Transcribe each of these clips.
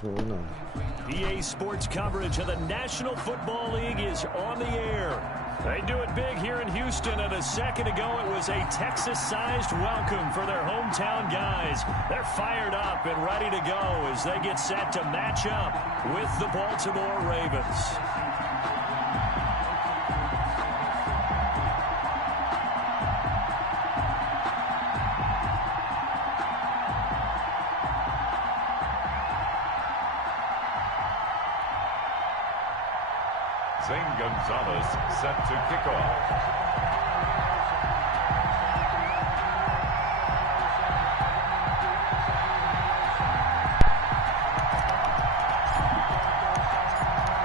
What's going on? EA Sports coverage of the National Football League is on the air. They do it big here in Houston, and a second ago it was a Texas-sized welcome for their hometown guys. They're fired up and ready to go as they get set to match up with the Baltimore Ravens. Gonzalez set to kick off.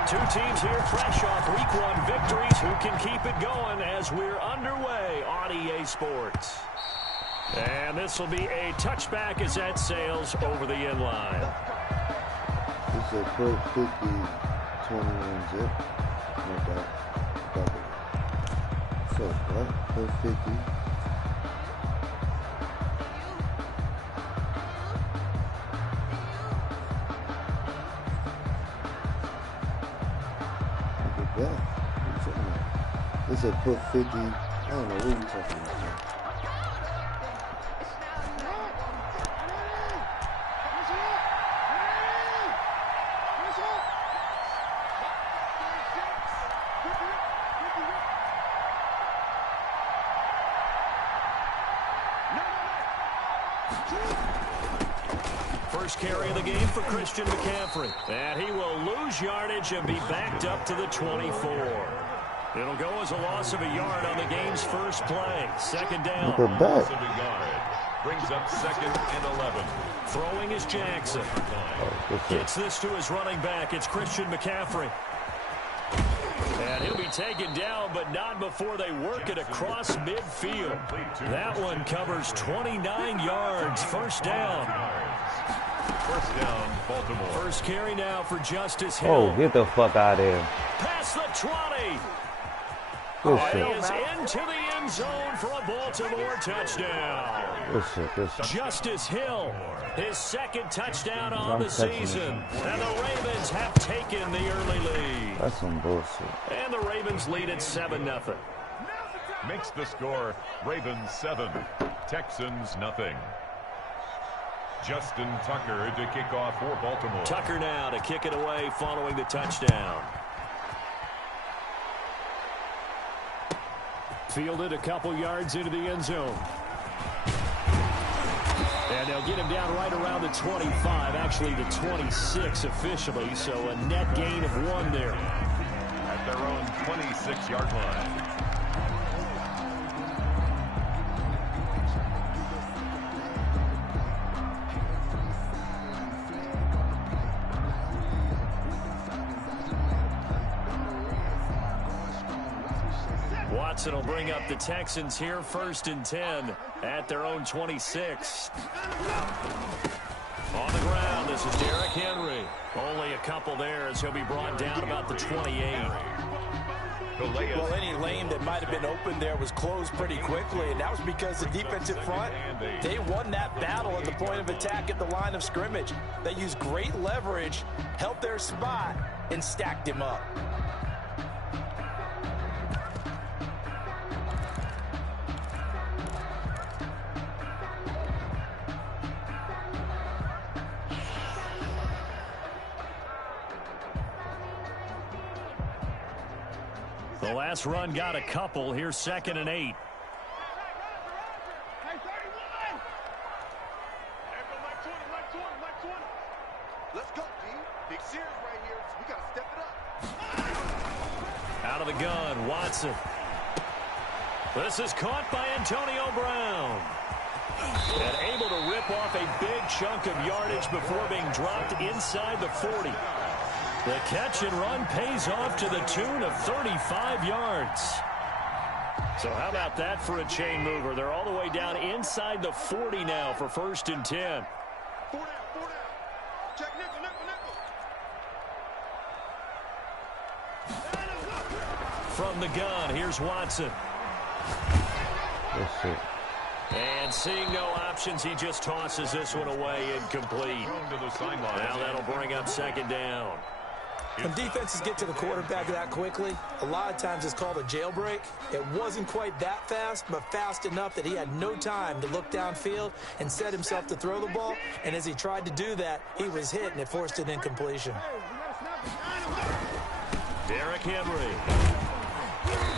Two teams here fresh off Week 1 victories who can keep it going as we're underway on EA Sports. And this will be a touchback as that sails over the end line. This is a quick 50-21 zip. No doubt. Double. So, what? Put 50. Look at that. What are you talking about? This is a put 50. I don't know what you talking about, man. First carry of the game for Christian McCaffrey. And he will lose yardage and be backed up to the 24. It'll go as a loss of a yard on the game's first play. Second down. Loss of a yard. Brings up 2nd and 11. Throwing is Jackson. Gets this to his running back. It's Christian McCaffrey. And he'll be taken down, but not before they work it across midfield. That one covers 29 yards. First down. First down, Baltimore. First carry now for Justice Hill. Oh, get the fuck out of here. Past the 20. Good He shit. is into the end zone for a Baltimore touchdown. Good shit. Good shit. Justice Hill, his second touchdown on the season. And the Ravens have taken the early lead. That's some bullshit. And the Ravens lead at 7-0. Makes the score Ravens 7, Texans nothing. Justin Tucker to kick off for Baltimore. Tucker now to kick it away following the touchdown. Fielded a couple yards into the end zone. And they'll get him down right around the 25, actually the 26 officially, so a net gain of 1 there. At their own 26-yard line. Watson will bring up the Texans here, 1st and 10 at their own 26. On the ground, this is Derrick Henry. Only a couple there as he'll be brought down about the 28. Well, any lane that might have been open there was closed pretty quickly, and that was because the defensive front, they won that battle at the point of attack at the line of scrimmage. They used great leverage, held their spot, and stacked him up. The last run got a couple. Here's 2nd and 8. Let's go, team. Big series right here. We got to step it up. Out of the gun, Watson. This is caught by Antonio Brown. And able to rip off a big chunk of yardage before being dropped inside the 40. The catch and run pays off to the tune of 35 yards. So how about that for a chain mover? They're all the way down inside the 40 now for 1st and 10. 4 down. Check nickel. From the gun, here's Watson. Good shit. And seeing no options, he just tosses this one away incomplete. Now that'll bring up second down. When defenses get to the quarterback that quickly, a lot of times it's called a jailbreak. It wasn't quite that fast, but fast enough that he had no time to look downfield and set himself to throw the ball. And as he tried to do that, he was hit, and it forced an incompletion. Derrick Henry.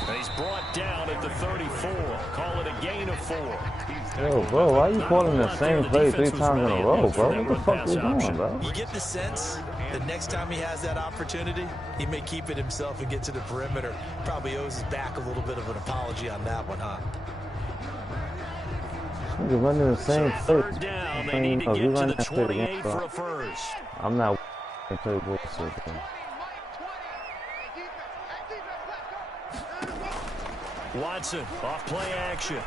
And he's brought down at the 34. Call it a gain of 4. Yo, bro, why are you calling the same play 3 times in a row, bro? What the fuck you doing, bro? You get the sense that next time he has that opportunity, he may keep it himself and get to the perimeter. Probably owes his back a little bit of an apology on that one, huh? You're running the same play. Third down, they need to get to the 28 for a first. I'm not going to play bullshit, bro. Watson, off play action.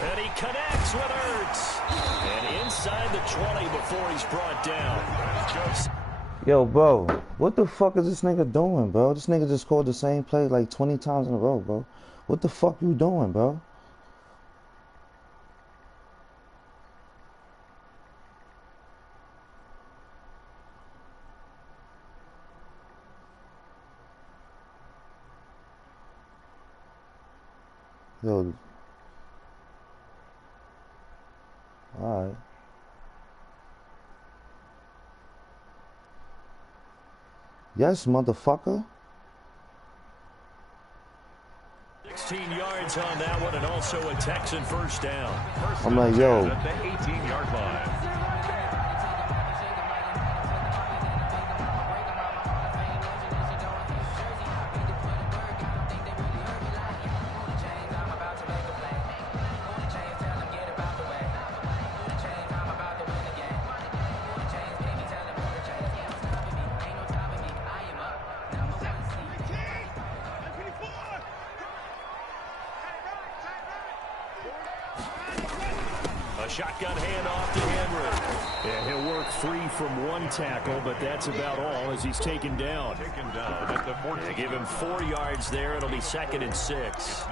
And he connects with Ertz. And inside the 20 before he's brought down. Yo, bro, what the fuck is this nigga doing, bro? This nigga just called the same play like 20 times in a row, bro. What the fuck you doing, bro? Yo. Alright. Yes, motherfucker. 16 yards on that one, and also a Texan first down. I'm like, yo. At the 18-yard line. Shotgun handoff to Henry. And he'll work free from one tackle, but that's about all as he's taken down. At the 14. They give him 4 yards there. It'll be 2nd and 6.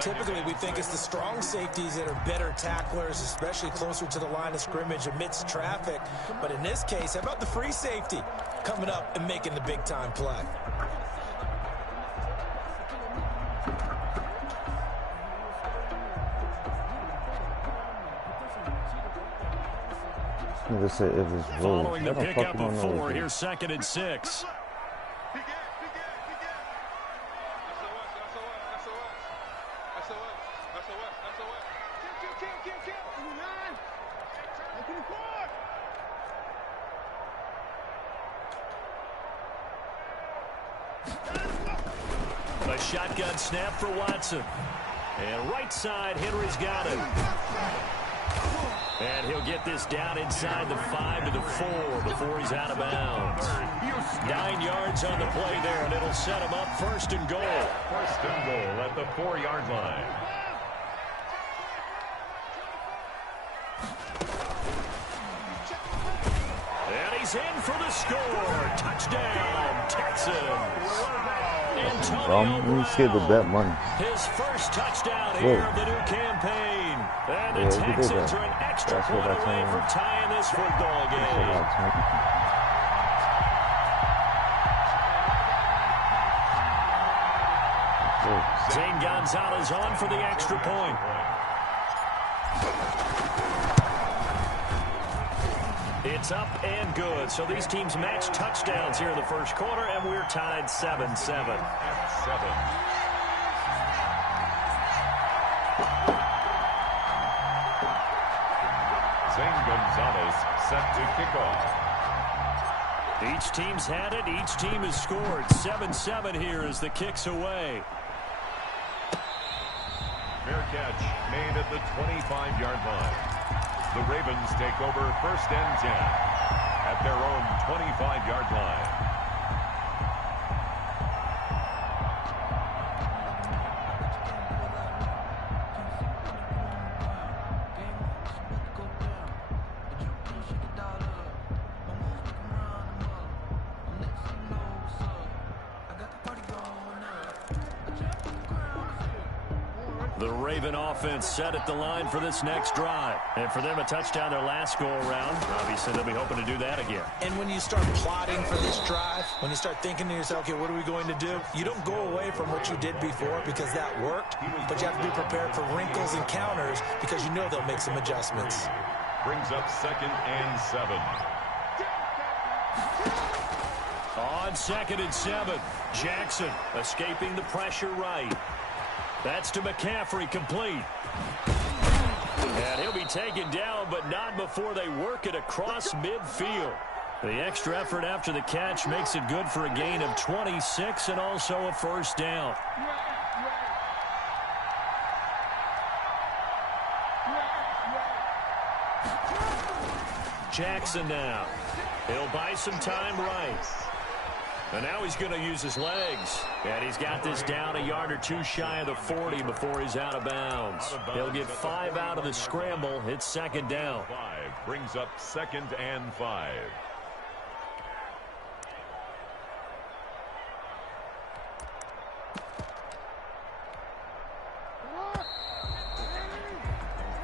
Typically, we think it's the strong safeties that are better tacklers, especially closer to the line of scrimmage amidst traffic. But in this case, how about the free safety coming up and making the big-time play? Nigga said it was Following the pickup of 4, here's 2nd and 6. A shotgun snap for Watson. And right side, Henry's got it. And he'll get this down inside the 5 to the 4 before he's out of bounds. 9 yards on the play there, and it'll set him up 1st and goal. 1st and goal at the 4-yard line. And he's in for the score. Touchdown, Texans. Let me skip the bet money. His first touchdown here of the new campaign. And the Texans are an extra point away from tying this football game. Zane Gonzalez on for the extra point. It's up and good. So these teams match touchdowns here in the first quarter, and we're tied 7-7. 7. Zane Gonzalez set to kick off. Each team's had it. Each team has scored. 7-7 here as the kick's away. Fair catch made at the 25-yard line. The Ravens take over 1st and 10 at their own 25-yard line. The Raven offense set at the line for this next drive. And for them, a touchdown their last go-around. Obviously, they'll be hoping to do that again. And when you start plotting for this drive, when you start thinking to yourself, okay, what are we going to do? You don't go away from what you did before because that worked, but you have to be prepared for wrinkles and counters because you know they'll make some adjustments. Brings up 2nd and 7. On 2nd and 7, Jackson escaping the pressure right. That's to McCaffrey, complete. And he'll be taken down, but not before they work it across midfield. The extra effort after the catch makes it good for a gain of 26 and also a first down. Jackson now. He'll buy some time right. And now he's going to use his legs. And he's got this down a yard or two shy of the 40 before he's out of bounds. He'll get 5 out of the scramble. It's 2nd down. 5 brings up 2nd and 5.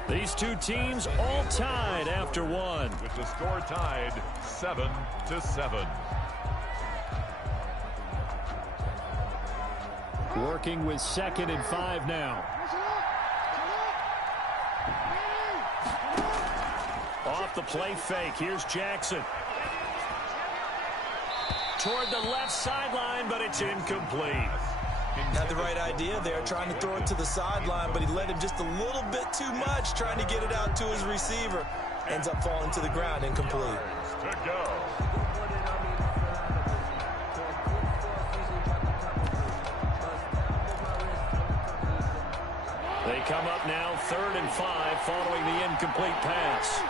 These two teams all tied after one. With the score tied 7-7. Working with 2nd and 5 now. Off the play fake. Here's Jackson. Toward the left sideline, but it's incomplete. Had the right idea there, trying to throw it to the sideline, but he led him just a little bit too much, trying to get it out to his receiver. Ends up falling to the ground, incomplete. To go. They come up now 3rd and 5 following the incomplete pass.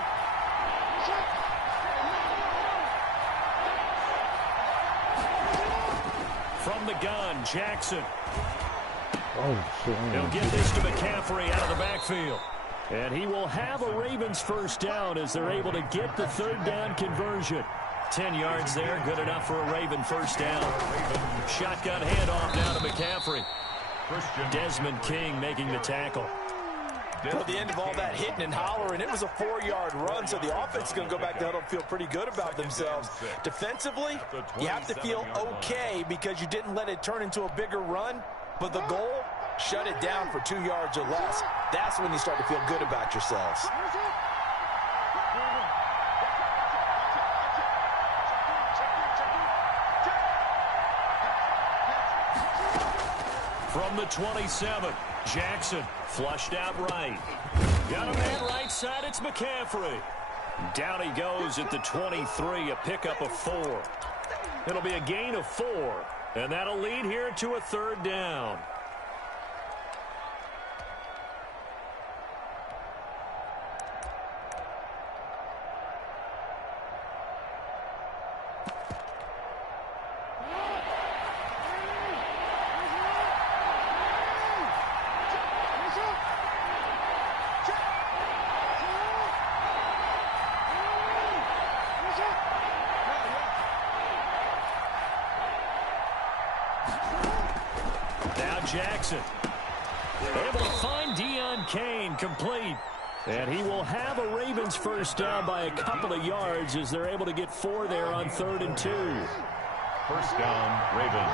From the gun, Jackson. Oh, shit. He'll get this to McCaffrey out of the backfield. And he will have a Ravens first down as they're able to get the 3rd down conversion. 10 yards there, good enough for a Raven first down. Shotgun handoff now to McCaffrey. Desmond King making the tackle. Toward the end of all that hitting and hollering, it was a 4-yard run, so the offense is going to go back to huddle and feel pretty good about themselves. Defensively, you have to feel okay because you didn't let it turn into a bigger run, but the goal, shut it down for 2 yards or less. That's when you start to feel good about yourselves. From the 27, Jackson flushed out right. Got a man right side, it's McCaffrey. Down he goes at the 23, a pickup of 4. It'll be a gain of 4, and that'll lead here to a 3rd down. Jackson able to find Deion Kane, complete. And he will have a Ravens first down by a couple of yards as they're able to get 4 there on 3rd and 2. First down, Ravens.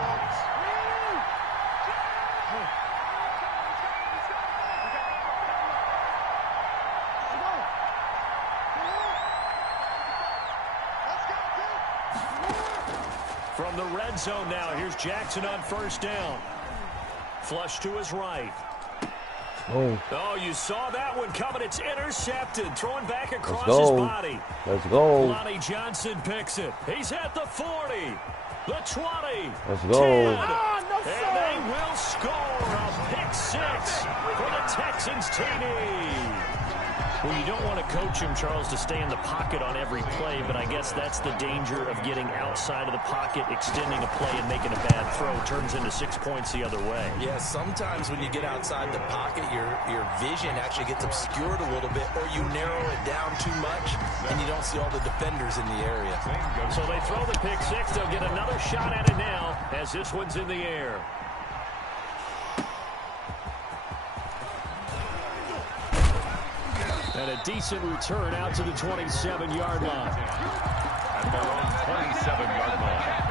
From the red zone now, here's Jackson on first down. Flush to his right. Oh, you saw that one coming. It's intercepted. Throwing back across his body. Let's go. Lonnie Johnson picks it. He's at the 40. The 20. Let's go. 10. And they will score a pick 6 for the Texans TD. Well, you don't want to coach him, Charles, to stay in the pocket on every play, but I guess that's the danger of getting outside of the pocket, extending a play and making a bad throw. Turns into 6 points the other way. Yeah, sometimes when you get outside the pocket, your vision actually gets obscured a little bit, or you narrow it down too much, and you don't see all the defenders in the area. So they throw the pick 6. They'll get another shot at it now as this one's in the air. And a decent return out to the 27-yard line. At their own 27-yard line.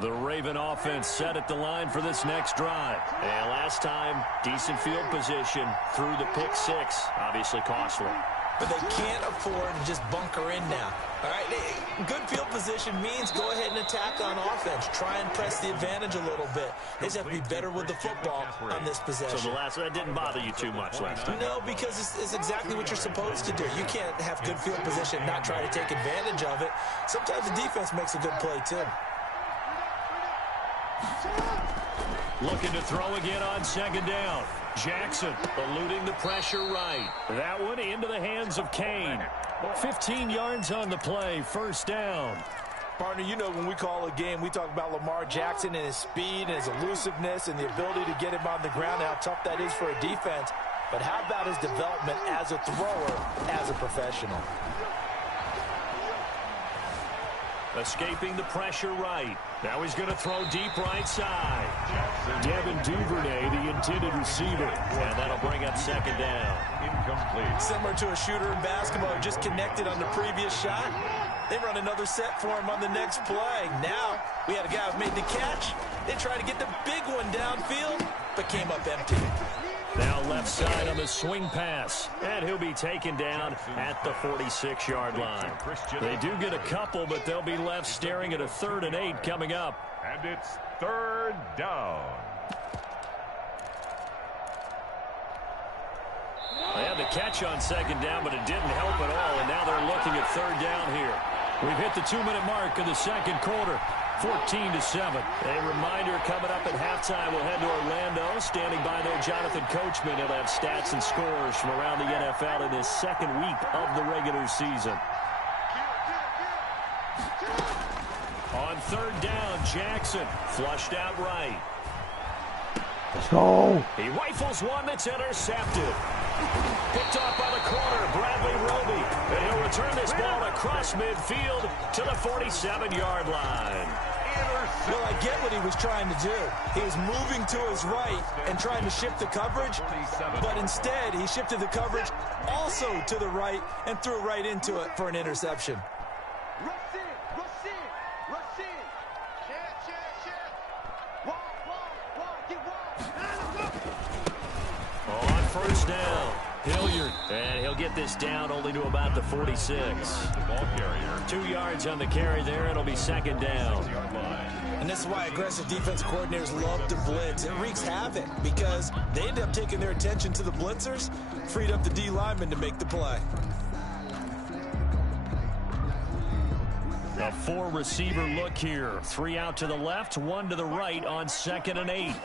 The Raven offense set at the line for this next drive. And last time, decent field position through the pick six. Obviously costly. But they can't afford to just bunker in now. All right, good field position means go ahead and attack on offense. Try and press the advantage a little bit. They just have to be better with the football on this possession. So that didn't bother you too much last time? No, because it's exactly what you're supposed to do. You can't have good field position and not try to take advantage of it. Sometimes the defense makes a good play, too. Looking to throw again on second down. Jackson eluding the pressure right. That one into the hands of Kane. 15 yards on the play, first down. Partner, you know when we call a game, we talk about Lamar Jackson and his speed and his elusiveness and the ability to get him on the ground and how tough that is for a defense. But how about his development as a thrower, as a professional? Escaping the pressure right. Now he's going to throw deep right side. Devin Duvernay, the intended receiver. And that'll bring up second down. Incomplete. Similar to a shooter in basketball, just connected on the previous shot. They run another set for him on the next play. Now we had a guy who made the catch. They tried to get the big one downfield, but came up empty. Now left side on the swing pass. And he'll be taken down at the 46-yard line. They do get a couple, but they'll be left staring at a 3rd and 8 coming up. And it's 3rd down. They had the catch on second down, but it didn't help at all. And now they're looking at 3rd down here. We've hit the 2-minute mark of the second quarter. 14-7. A reminder coming up at halftime. We'll head to Orlando. Standing by there, Jonathan Coachman. He'll have stats and scores from around the NFL in this second week of the regular season. On 3rd down, Jackson flushed out right. Let's go. He rifles one that's intercepted. Picked off by the corner, Bradley Roby. And he'll return this ball across midfield to the 47-yard line. Well, I get what he was trying to do. He was moving to his right and trying to shift the coverage, but instead he shifted the coverage also to the right and threw right into it for an interception. Rush in, rush in, rush in. Check. Wall, get wall. On first down, Hilliard. And he'll get this down only to about the 46. The ball carrier. 2 yards on the carry there. It'll be second down. And this is why aggressive defense coordinators love to blitz. It wreaks havoc because they end up taking their attention to the blitzers, freed up the D lineman to make the play. A 4-receiver look here. 3 out to the left, 1 to the right on 2nd and 8.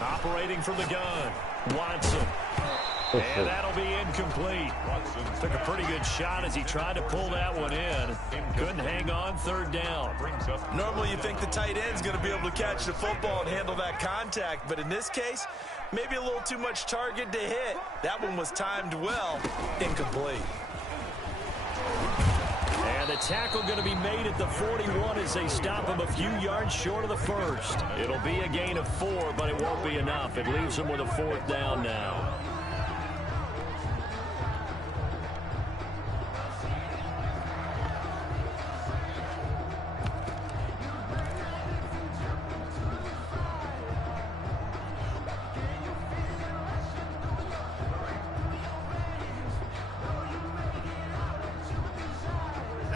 Operating from the gun, Watson. And that'll be incomplete. Took a pretty good shot as he tried to pull that one in. Couldn't hang on, 3rd down. Normally you think the tight end's going to be able to catch the football and handle that contact, but in this case, maybe a little too much target to hit. That one was timed well, incomplete. And the tackle going to be made at the 41 as they stop him a few yards short of the first. It'll be a gain of 4, but it won't be enough. It leaves them with a 4th down now.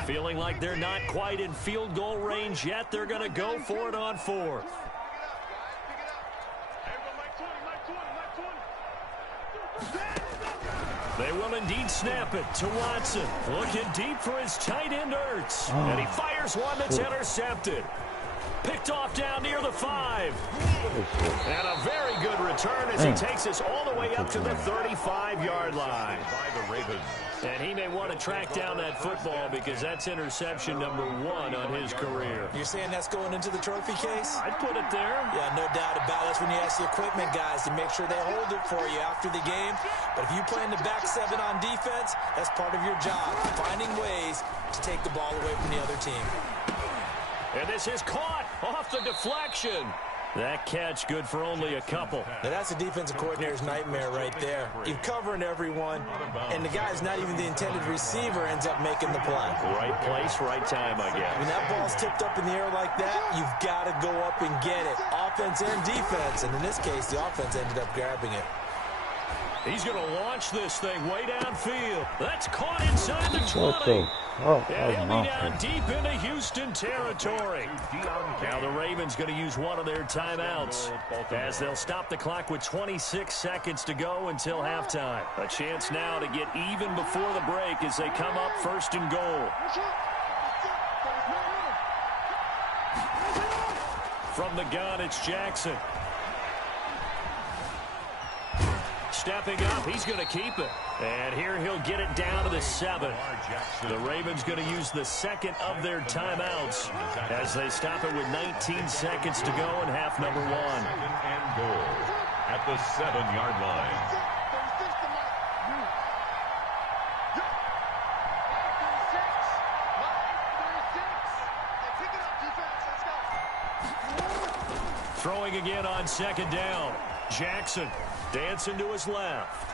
Feeling like they're not quite in field goal range yet. They're going to go for it on 4th. They will indeed snap it to Watson. Looking deep for his tight end, Ertz. And he fires one that's intercepted. Picked off down near the 5. And a very good return as he takes us all the way up to the 35-yard line. By the Ravens. And he may want to track down that football because that's interception number 1 on his career. You're saying that's going into the trophy case? I'd put it there. Yeah, no doubt about it. That's when you ask the equipment guys to make sure they hold it for you after the game. But if you play in the back 7 on defense, that's part of your job, finding ways to take the ball away from the other team. And this is caught off the deflection. That catch good for only a couple. Now that's a defensive coordinator's nightmare right there. You're covering everyone, and the guy's not even the intended receiver ends up making the play. Right place, right time, I guess. When that ball's tipped up in the air like that, you've got to go up and get it. Offense and defense, and in this case, the offense ended up grabbing it. He's going to launch this thing way downfield. That's caught inside the 20. What the? Oh, and he'll be down deep into Houston territory. Now the Ravens going to use one of their timeouts as they'll stop the clock with 26 seconds to go until halftime. A chance now to get even before the break as they come up 1st and goal. From the gun, it's Jackson. Stepping up, he's going to keep it. And here he'll get it down to the 7. The Ravens going to use the second of their timeouts as they stop it with 19 seconds to go in half number 1. 2nd and goal at the 7-yard line. Throwing again on 2nd down. Jackson dancing to his left.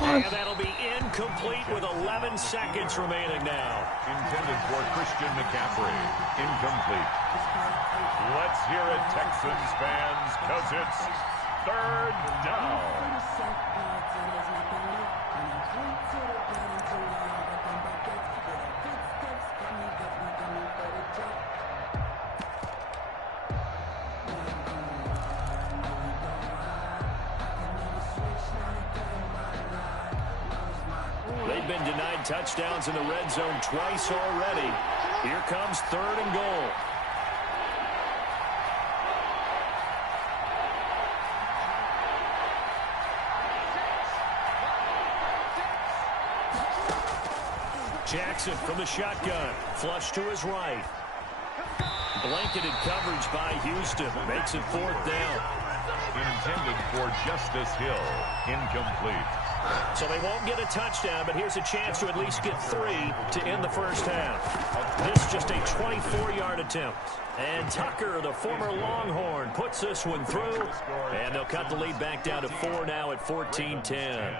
And that'll be incomplete with 11 seconds remaining now. Intended for Christian McCaffrey. Incomplete. Let's hear it, Texans fans, because it's 3rd down. They've been denied touchdowns in the red zone twice already. Here comes 3rd and goal. Jackson from the shotgun. Flush to his right. Blanketed coverage by Houston. Makes it 4th down. Intended for Justice Hill. Incomplete. So they won't get a touchdown, but here's a chance to at least get 3 to end the first half. This just a 24-yard attempt. And Tucker, the former Longhorn, puts this one through. And they'll cut the lead back down to 4 now at 14-10.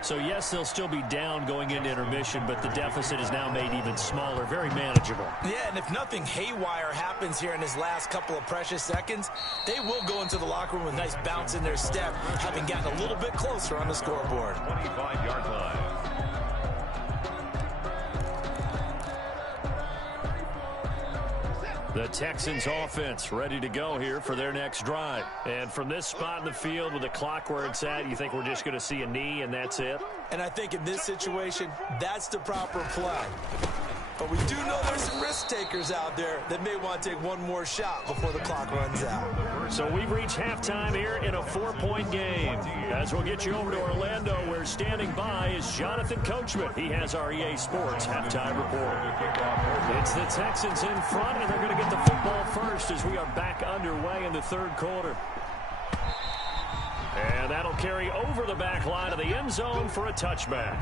So, yes, they'll still be down going into intermission, but the deficit is now made even smaller, very manageable. Yeah, and if nothing haywire happens here in his last couple of precious seconds, they will go into the locker room with a nice bounce in their step, having gotten a little bit closer on the scoreboard. 25-yard line. The Texans offense ready to go here for their next drive. And from this spot in the field with the clock where it's at, you think we're just going to see a knee and that's it? And I think in this situation, that's the proper play. But we do know there's some risk takers out there that may want to take one more shot before the clock runs out. So we've reached halftime here in a 4-point game. As we'll get you over to Orlando, where standing by is Jonathan Coachman. He has our EA Sports halftime report. It's the Texans in front, and they're going to get the football first as we are back underway in the 3rd quarter. And that'll carry over the back line of the end zone for a touchback.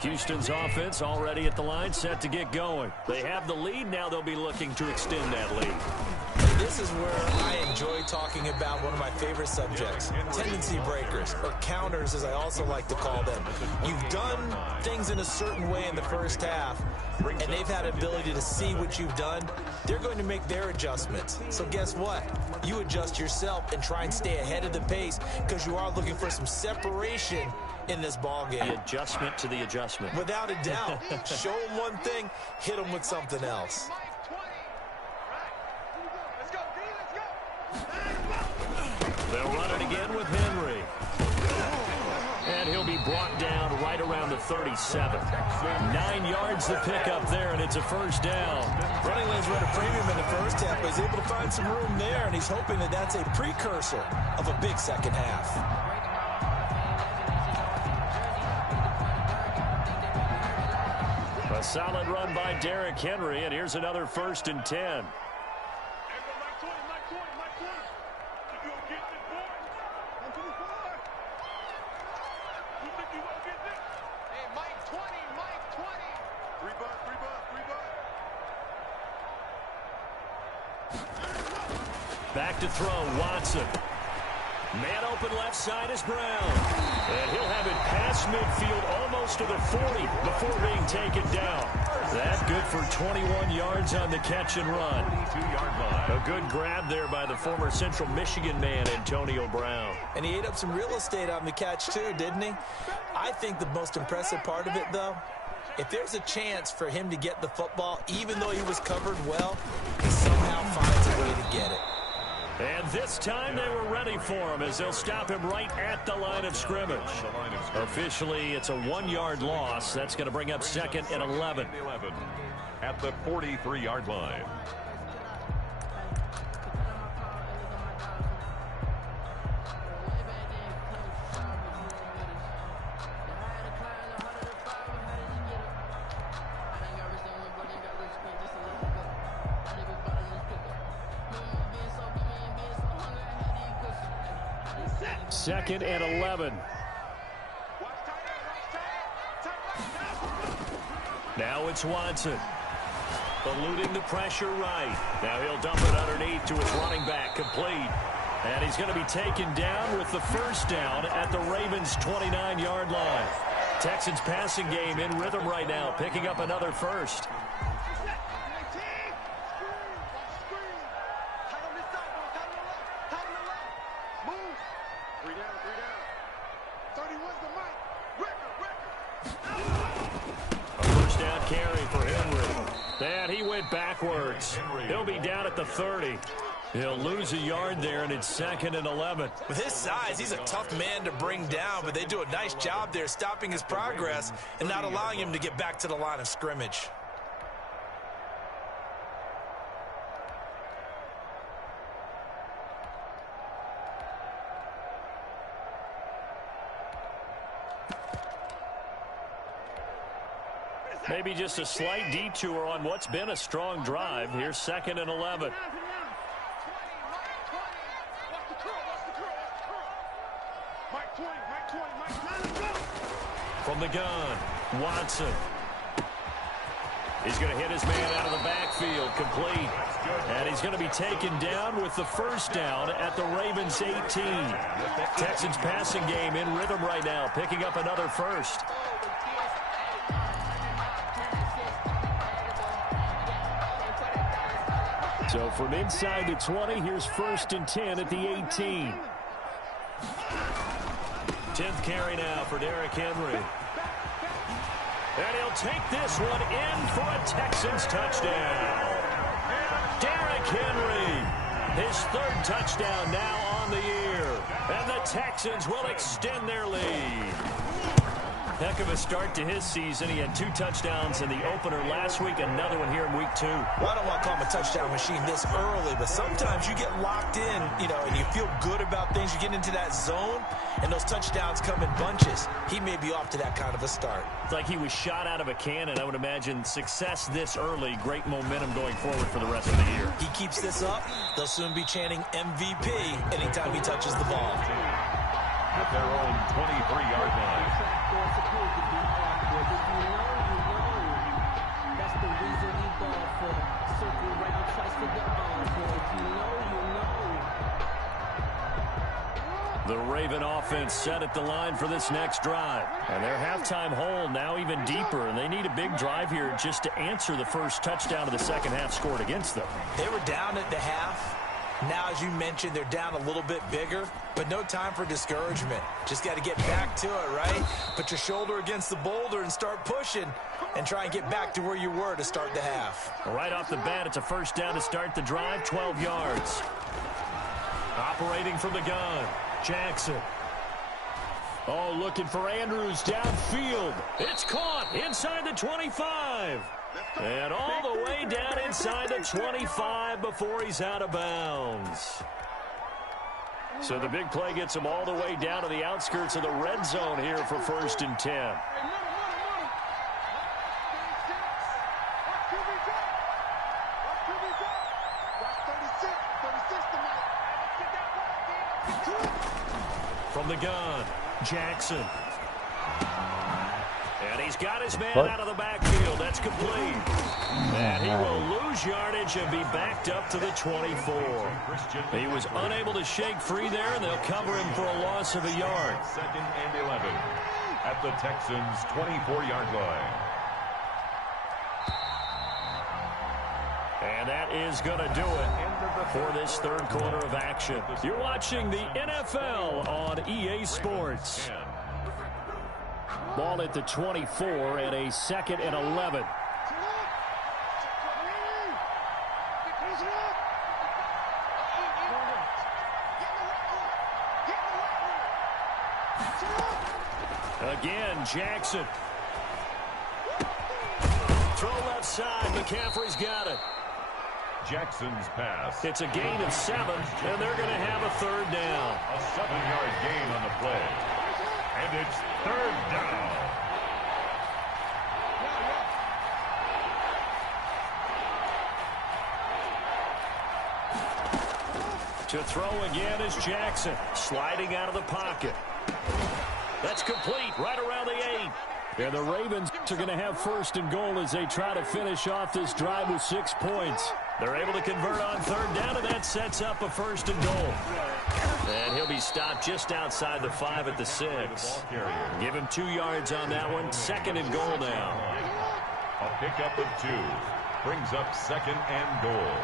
Houston's offense already at the line, set to get going. They have the lead. Now they'll be looking to extend that lead. This is where I enjoy talking about one of my favorite subjects, tendency breakers, or counters as I also like to call them. You've done things in a certain way in the first half. and they've had an ability to see what you've done, they're going to make their adjustments. So guess what? You adjust yourself and try and stay ahead of the pace because you are looking for some separation in this ball game. The adjustment to the adjustment. Without a doubt. Show them one thing, hit them with something else. They'll run it again with Henry. And he'll be brought down right around the 37. 9 yards to pick up there, and it's a first down. Running lanes were at a premium in the first half, but he's able to find some room there, and he's hoping that that's a precursor of a big second half. A solid run by Derrick Henry, and here's another 1st and 10. Back to throw, Watson. Man open left side is Brown. And he'll have it past midfield almost to the 40 before being taken down. That's good for 21 yards on the catch and run. A good grab there by the former Central Michigan man, Antonio Brown. And he ate up some real estate on the catch too, didn't he? I think the most impressive part of it, though, if there's a chance for him to get the football, even though he was covered well, he somehow finds a way to get it. And this time they were ready for him as they'll stop him right at the line of scrimmage. Officially, it's a 1-yard loss. That's going to bring up 2nd and 11. At the 43-yard line. Second and 11. Now it's Watson. Eluding the pressure right. Now he'll dump it underneath to his running back. Complete. And he's going to be taken down with the first down at the Ravens' 29-yard line. Texans passing game in rhythm right now, picking up another first. Backwards. He'll be down at the 30. He'll lose a yard there, and it's 2nd and 11. With his size, he's a tough man to bring down, but they do a nice job there stopping his progress and not allowing him to get back to the line of scrimmage. Maybe just a slight detour on what's been a strong drive. Here's 2nd and 11. From the gun, Watson. He's going to hit his man out of the backfield, complete. And he's going to be taken down with the first down at the Ravens' 18. Texans passing game in rhythm right now, picking up another first. So from inside the 20, here's 1st and 10 at the 18. 10th carry now for Derrick Henry. And he'll take this one in for a Texans touchdown. Derrick Henry, his 3rd touchdown now on the year. And the Texans will extend their lead. Heck of a start to his season. He had 2 touchdowns in the opener last week, another one here in week 2. Well, I don't want to call him a touchdown machine this early, but sometimes you get locked in, and you feel good about things. You get into that zone, and those touchdowns come in bunches. He may be off to that kind of a start. It's like he was shot out of a cannon. I would imagine success this early, great momentum going forward for the rest of the year. He keeps this up, they'll soon be chanting MVP anytime he touches the ball. At their own 23-yard line. That's the reason we ball for. Circle around twice for the arm for. If you know, you know. The Raven offense set at the line for this next drive. And their halftime hole now even deeper, and they need a big drive here just to answer the first touchdown of the second half scored against them. They were down at the half. Now, as you mentioned, they're down a little bit bigger, but no time for discouragement. Just got to get back to it, right? Put your shoulder against the boulder and start pushing and try and get back to where you were to start the half. Right off the bat, it's a first down to start the drive, 12 yards. Operating from the gun, Jackson. Oh, looking for Andrews downfield. It's caught inside the 25. And all the way down inside the 25 before he's out of bounds. So the big play gets him all the way down to the outskirts of the red zone here for 1st and 10. From the gun, Jackson. And he's got his man out of the backfield. That's complete. And he will lose yardage and be backed up to the 24. He was unable to shake free there, and they'll cover him for a loss of a yard. 2nd and 11 at the Texans' 24-yard line. And that is going to do it for this third quarter of action. You're watching the NFL on EA Sports. Ball at the 24 and a 2nd and 11. Again, Jackson. Throw left side. McCaffrey's got it. Jackson's pass. It's a gain of 7, and they're going to have a third down. A 7-yard gain on the play. And it's 3rd down. To throw again is Jackson, sliding out of the pocket. That's complete, right around the 8. And the Ravens are going to have 1st and goal as they try to finish off this drive with 6 points. They're able to convert on 3rd down, and that sets up a 1st and goal. And he'll be stopped just outside the 5 at the 6. Give him 2 yards on that one. 2nd and goal now. A pickup of 2 brings up 2nd and goal.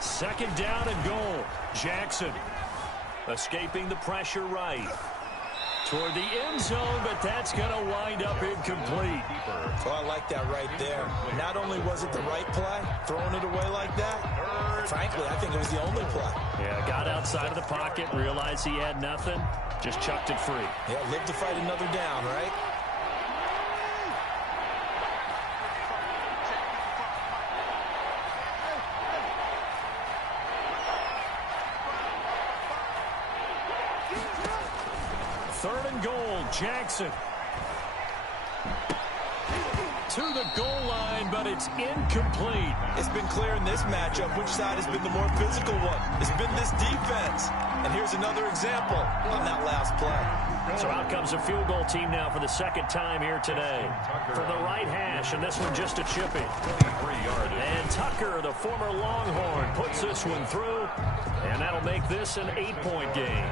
Second down and goal. Jackson escaping the pressure right. Toward the end zone, but that's going to wind up incomplete. Well, I like that right there. Not only was it the right play, throwing it away like that, frankly, I think it was the only play. Yeah, got outside of the pocket, realized he had nothing, just chucked it free. Yeah, live to fight another down, right? Third and goal, Jackson. To the goal line, but it's incomplete. It's been clear in this matchup which side has been the more physical one. It's been this defense. And here's another example on that last play. So out comes a field goal team now for the 2nd time here today. From the right hash, and this one just a chippy. And Tucker, the former Longhorn, puts this one through. And that'll make this an 8-point game.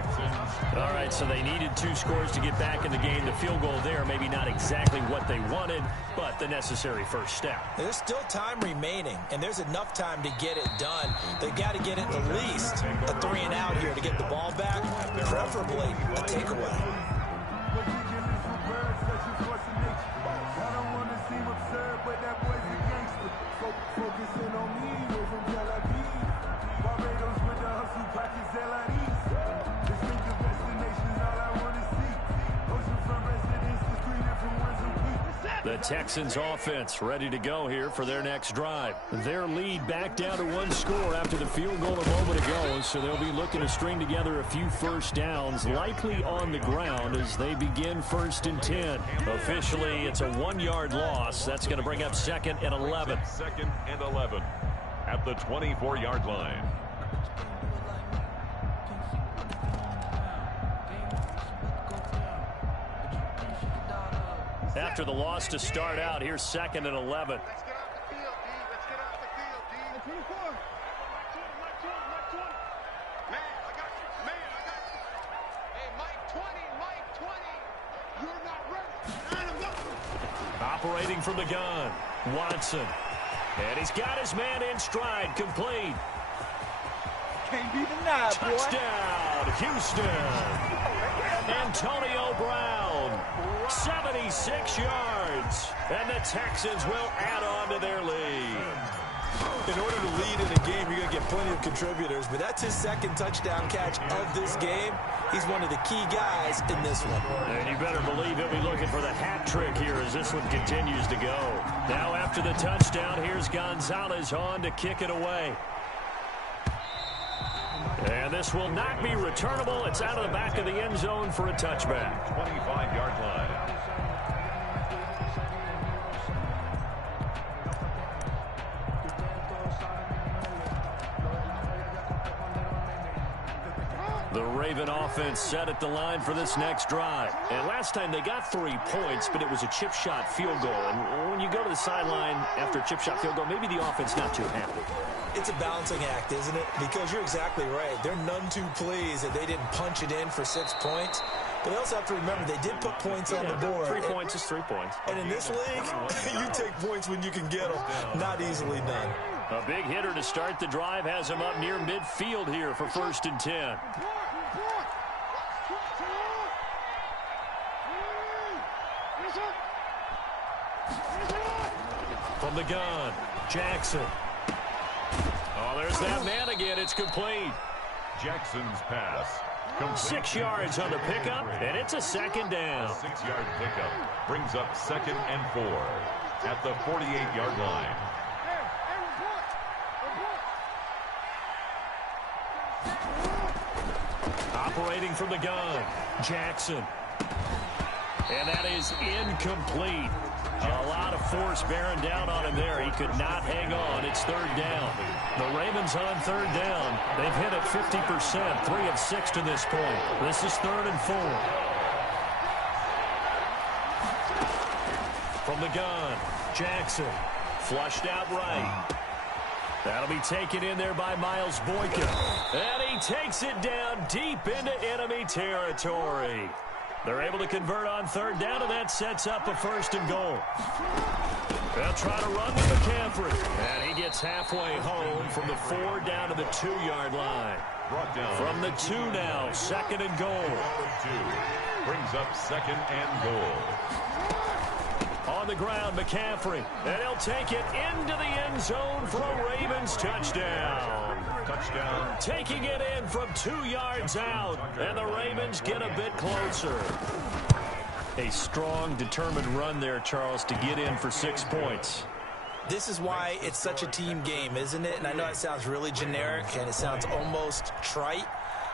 All right, so they needed 2 scores to get back in the game. The field goal there, maybe not exactly what they wanted, but the necessary first step. There's still time remaining, and there's enough time to get it done. They've got to get it at least a 3 and out here to get the ball back, preferably a takeaway. The Texans offense ready to go here for their next drive. Their lead back down to 1 score after the field goal a moment ago, so they'll be looking to string together a few first downs, likely on the ground as they begin 1st and 10. Officially, it's a 1-yard loss. That's going to bring up 2nd and 11. 2nd and 11 at the 24-yard line. after the loss to start out. Here's 2nd and 11. Let's get off the field, D. Let's get off the field, D. Man, I got you. Man, I got you. Hey, Mike 20, Mike 20. You're not ready. Operating from the gun, Watson. And he's got his man in stride, complete. Can't be denied, boy. Touchdown, Houston. Antonio Brown, 76 yards. And the Texans will add on to their lead. In order to lead in a game, you're going to get plenty of contributors, but that's his 2nd touchdown catch of this game. He's one of the key guys in this one. And you better believe he'll be looking for the hat trick here as this one continues to go. Now after the touchdown, here's Gonzalez on to kick it away. And this will not be returnable. It's out of the back of the end zone for a touchback. 25-yard line. The Raven offense set at the line for this next drive. And last time they got 3 points, but it was a chip shot field goal. And when you go to the sideline after a chip shot field goal, maybe the offense not too happy. It's a balancing act, isn't it? Because you're exactly right. They're none too pleased that they didn't punch it in for 6 points. But they also have to remember they did put points on the board. 3 points is 3 points. And in this league, you take points when you can get them. Not easily done. A big hitter to start the drive has him up near midfield here for 1st and 10. From the gun, Jackson. Oh, there's that man again. It's complete. Jackson's pass. Complete. 6 yards on the pickup, and it's a 2nd down. 6-yard pickup brings up 2nd and 4 at the 48-yard line. Operating from the gun, Jackson. And that is incomplete. A lot of force bearing down on him there. He could not hang on. It's 3rd down. The Ravens on 3rd down. They've hit it 50%, 3 of 6 to this point. This is 3rd and 4. From the gun, Jackson. Flushed out right. That'll be taken in there by Miles Boykin. And he takes it down deep into enemy territory. They're able to convert on 3rd down, and that sets up a 1st and goal. They'll try to run with McCaffrey. And he gets halfway home from the 4 down to the 2-yard line. From the 2 now, 2nd and goal. 2 brings up 2nd and goal. On the ground, McCaffrey. And he'll take it into the end zone for a Ravens touchdown. Touchdown. Taking it in from 2 yards out. And the Ravens get a bit closer. A strong, determined run there, Charles, to get in for 6 points. This is why it's such a team game, isn't it? And I know it sounds really generic and it sounds almost trite,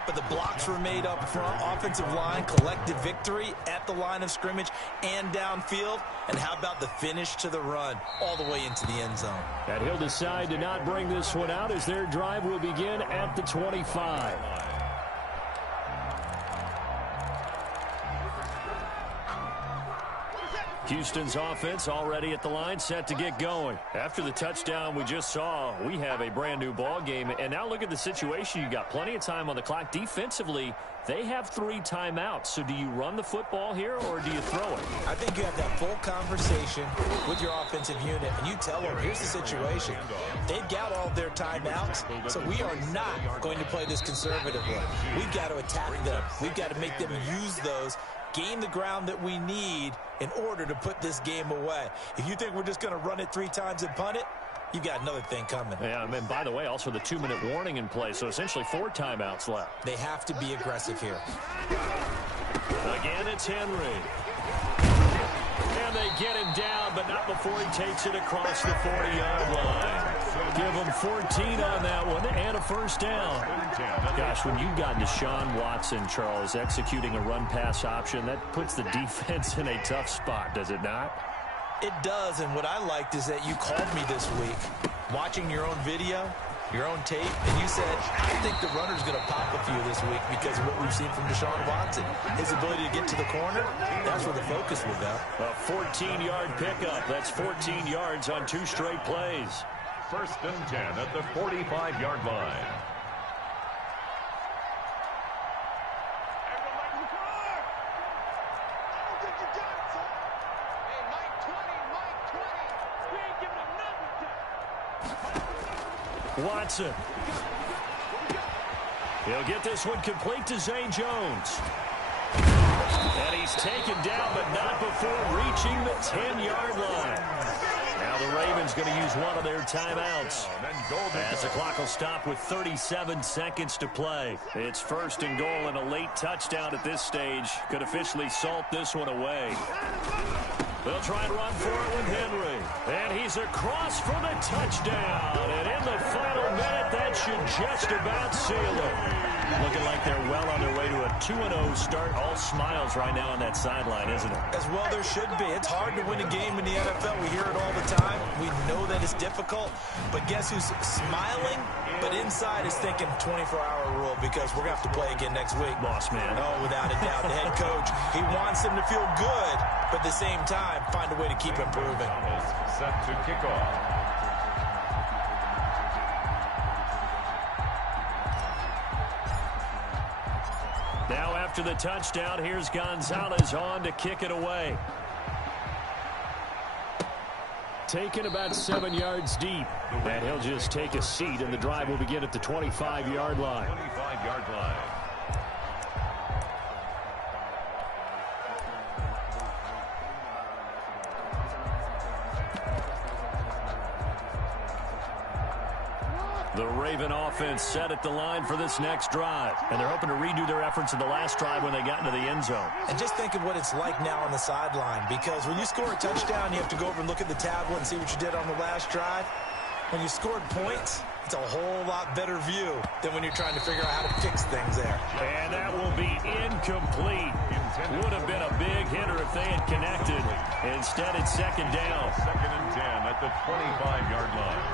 but the blocks were made up front, offensive line, collective victory at the line of scrimmage and downfield. And how about the finish to the run all the way into the end zone? And he'll decide to not bring this one out as their drive will begin at the 25. Houston's offense already at the line, set to get going. After the touchdown we just saw, we have a brand new ball game. And now look at the situation. You got plenty of time on the clock. Defensively, they have 3 timeouts. So do you run the football here or do you throw it? I think you have that full conversation with your offensive unit, and you tell them, here's the situation. They've got all their timeouts, so we are not going to play this conservatively. We've got to attack them. We've got to make them use those, gain the ground that we need in order to put this game away. If you think we're just going to run it 3 times and punt it, you got another thing coming. Yeah, and by the way, also the 2-minute warning in play, so essentially 4 timeouts left. They have to be aggressive here. Again, it's Henry. And they get him down, but not before he takes it across the 40-yard line. Give him 14 on that one and a 1st down. Gosh, when you've got Deshaun Watson, Charles, executing a run-pass option, that puts the defense in a tough spot, does it not? It does, and what I liked is that you called me this week. Watching your own video, your own tape, and you said, I think the runner's going to pop a few this week because of what we've seen from Deshaun Watson. His ability to get to the corner, that's where the focus will go. A 14-yard pickup. That's 14 yards on 2 straight plays. 1st and 10 at the 45-yard line. Watson. He'll get this one complete to Zay Jones. And he's taken down, but not before reaching the 10-yard line. Now the Ravens going to use one of their timeouts. As the clock will stop with 37 seconds to play. It's 1st and goal, and a late touchdown at this stage could officially salt this one away. They'll try and run for it with Henry. And he's across for the touchdown. And in the final minute, that should just about seal it. Looking like they're well on their way to a 2-0 start. All smiles right now on that sideline, isn't it? As well there should be. It's hard to win a game in the NFL. We hear it all the time. We know that it's difficult. But guess who's smiling? But inside is thinking 24-hour rule because we're going to have to play again next week. Boss man. Oh, without a doubt. The head coach, he wants them to feel good, but at the same time, find a way to keep improving. Set to kick off. Now after the touchdown, here's Gonzalez on to kick it away. Taken about 7 yards deep. And he'll just take a seat, and the drive will begin at the 25-yard line. 25-yard line. The Raven offense set at the line for this next drive. And they're hoping to redo their efforts in the last drive when they got into the end zone. And just think of what it's like now on the sideline, because when you score a touchdown, you have to go over and look at the tablet and see what you did on the last drive. When you scored points, it's a whole lot better view than when you're trying to figure out how to fix things there. And that will be incomplete. Would have been a big hitter if they had connected. Instead, it's 2nd down. 2nd and 10 at the 25-yard line.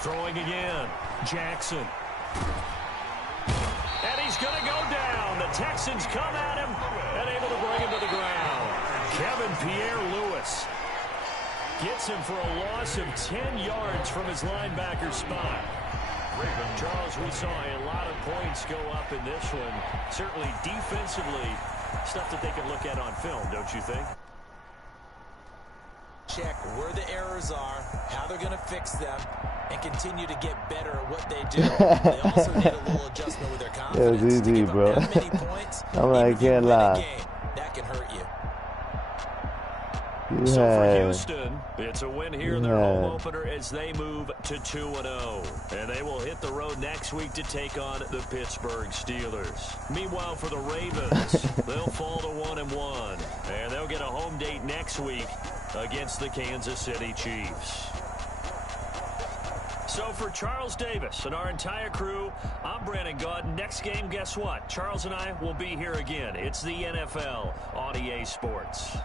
Throwing again. Jackson. And he's going to go down. The Texans come at him and able to bring him to the ground. Kevin Pierre-Louis gets him for a loss of 10 yards from his linebacker spot. Charles, we saw a lot of points go up in this one. Certainly defensively, stuff that they can look at on film, don't you think? Check where the errors are, how they're going to fix them, and continue to get better at what they do. They also need a little adjustment with their confidence. It was easy, bro. I'm like, can't lie. That can hurt you. So for Houston, it's a win here in their home opener as they move to 2-0. And they will hit the road next week to take on the Pittsburgh Steelers. Meanwhile, for the Ravens, they'll fall to 1-1. And they'll get a home date next week against the Kansas City Chiefs. So for Charles Davis and our entire crew, I'm Brandon Gaudin. Next game, guess what? Charles and I will be here again. It's the NFL on EA Sports.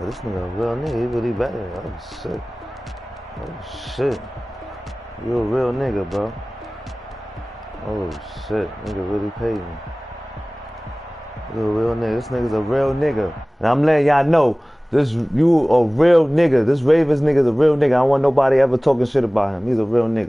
Oh, this nigga a real nigga. He really better. Oh, shit. Oh, shit. You a real nigga, bro. Oh, shit. Nigga really paid me. You a real nigga. This nigga's a real nigga. And I'm letting y'all know, you a real nigga. This Ravens nigga's a real nigga. I don't want nobody ever talking shit about him. He's a real nigga.